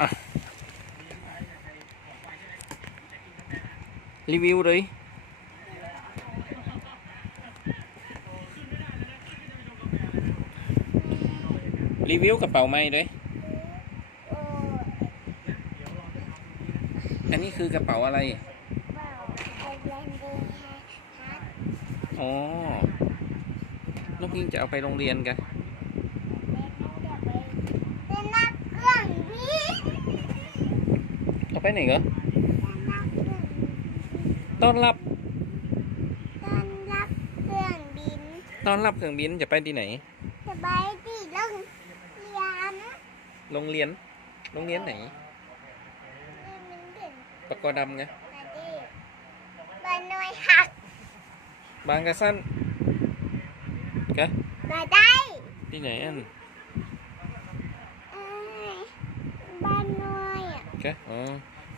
อะรีวิวเลยรีวิวกระเป๋าไหมเลยโอ้อันนี้คือกระเป๋าอะไรเบาไอแลนด์เดย์ฮัทอ๋อน้องพิงจะเอาไปโรงเรียนกันเป็นนักเครื่องบิน เอา ไปไหนเหรอเป็นนักเครื่องต้อนรับต้อนรับเครื่องบินต้อนรับเครื่องบินจะไปที่ไหนสบายดีลงเรียนโรงเรียนโรงเรียนไหนนี่มันเด่นปากกอดำไงมาดีบานหน่วยหัก บางกระสั้นกะมาได้ ที่ไหนอันเอ้ยบ้านหน่วยอะกะอ๋อ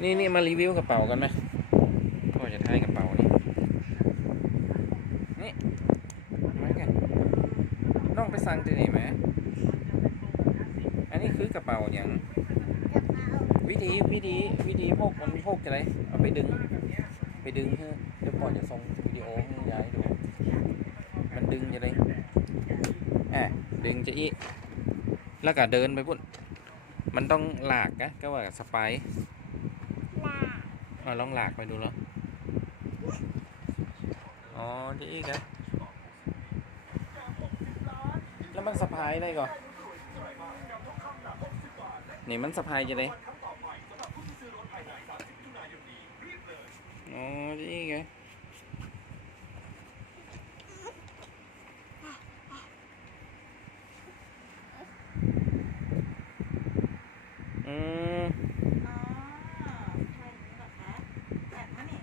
นี่นี่มารีวิวกระเป๋ากันไหมพ่อจะทายกระเป๋านี่นี่มาไงน้องไปสั่งที่ไหนไหมอันนี้คือกระเป๋าอย่างวิธีวิธีวิธีพกมันพกจะไรเอาไปดึง ไปดึงเพื่อเดี๋ยวพ่อจะส่งวิดีโอให้ยายดูมันดึงจะไรอะดึงจะอีแล้วก็เดินไปพุ่นมันต้องหลากนะก็ว่าสไปาเอาลองหลากไปดูแล้ว อ๋อจะอีกนะแล้วมันสะพายได้ก่อนนี่มันสะพายจะไรอ๋อจะอีกไงอืม อ๋อใช่นี้เหรอคะแบบนั้นนี่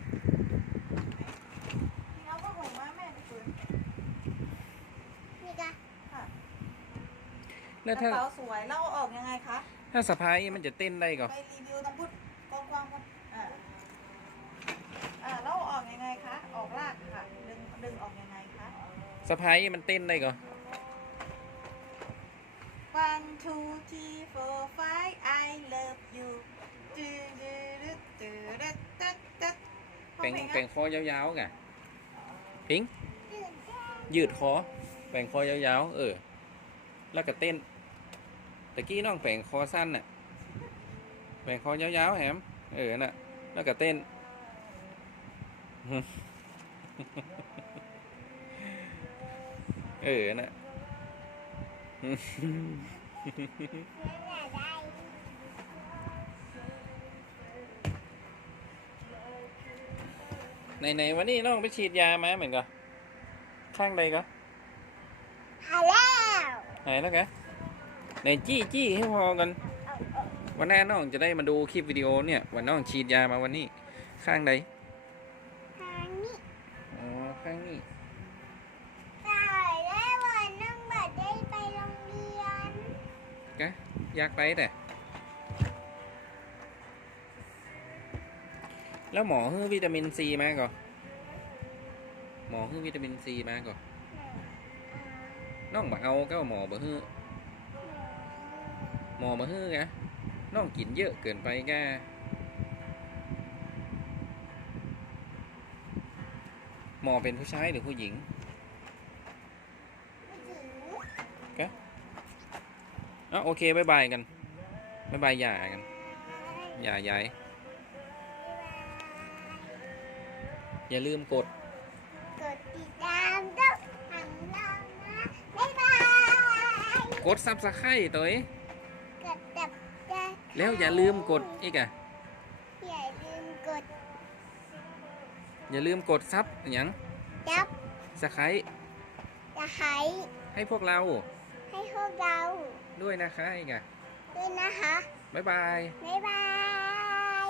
พี่เอาผ้าห่มมาแม่ไปฝืน นี่กะ ค่ะ แล้กวระถ้าเป๋าสวยแล้วเอาออกยังไงคะถ้าสะพายมันจะเต้นได้ก่อนไปรีวิวต้องพูดกว้างๆก่อนอ่าอ่าแล้วเอาออกยังไงคะออกลากค่ะ ดึงดึงออกยังไงคะ สะพายมันเต้นได้ก่อน one two three four five I love you ตื้อตื้อตื้อตื้อตื้อตื้อแป่งพอเพลแป่งคอยาวๆไงพิงตื่นเต้นยืดคอแป่งคอยาวๆเออ แล้วก็เต้น ตะกี้น้องแป่งคอสั้นน่ะแป่งคอยาวๆแหมเออน่ะแล้วก็เต้นเออน่ะอยากได้ในในๆวันนี้น้องไปฉีดยามาเหมือนกันข้างใดก็หายแล้วไหนแล้วกัน ในจี้จี้ให้พอกัน วันหน้าน้องจะได้มาดูคลิปวิดีโอเนี่ย วันน้องฉีดยามาวันนี้ ข้างใดทางนี้อ๋อข้างนี้ตายแล้ววันนึงบัดได้ไปโรงเรียนกะอยากไปแต่แล้วหมอให้วิตามินซีมาก่อนหมอให้วิตามินซีมาก่อนน้องบ่เอาก็หมอบ่ให้ หมอบ่ให้ไงน้องกินเยอะเกินไปกะหมอเป็นผู้ชายหรือผู้หญิงไม่ถึงอ๋อโอเคบายบายกันบายบายหย่ากันหย่ายายอย่าลืมกด กดติดตามด้วยทางเรานะ บ๊ายบาย กดซับสไครต์ตัวเองกดตับใจ แล้วอย่าลืมกดอีกอะอย่าลืมกด อย่าลืมกดซับอย่างจับสไครต์ตะไคร้ให้พวกเรา ให้พวกเรา ด้วยนะคะอีกอะด้วยนะคะ บ๊ายบาย บ๊ายบาย